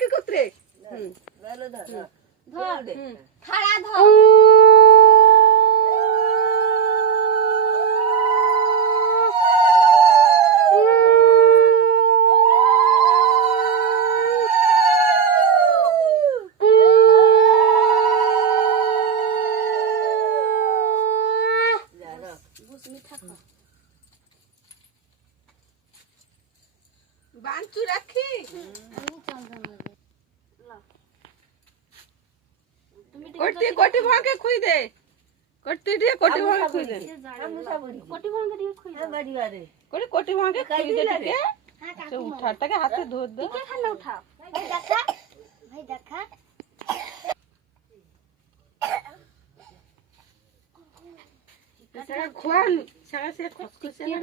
কি করতে ভালো ধর ধর দে খাড়া ধর যা রাখ বুঝমি থাকো বাঞ্চু রাখি আমি চন্দন নেবে লা তুমি কোটি কোটি ভাগে খুই দে কোটি দিয়ে কোটি ভাগে খুই দে কোটি ভাঙা দিয়ে খুই দাও বাড়ি বাড়ি কোটি ভাগে খুই দে ঠিক হ্যাঁ সে কাকু উঠাটাকে হাতে ধর দে কে খানা উঠাও ভাই দেখা সারা খোয়ান সারা সে খসখসে না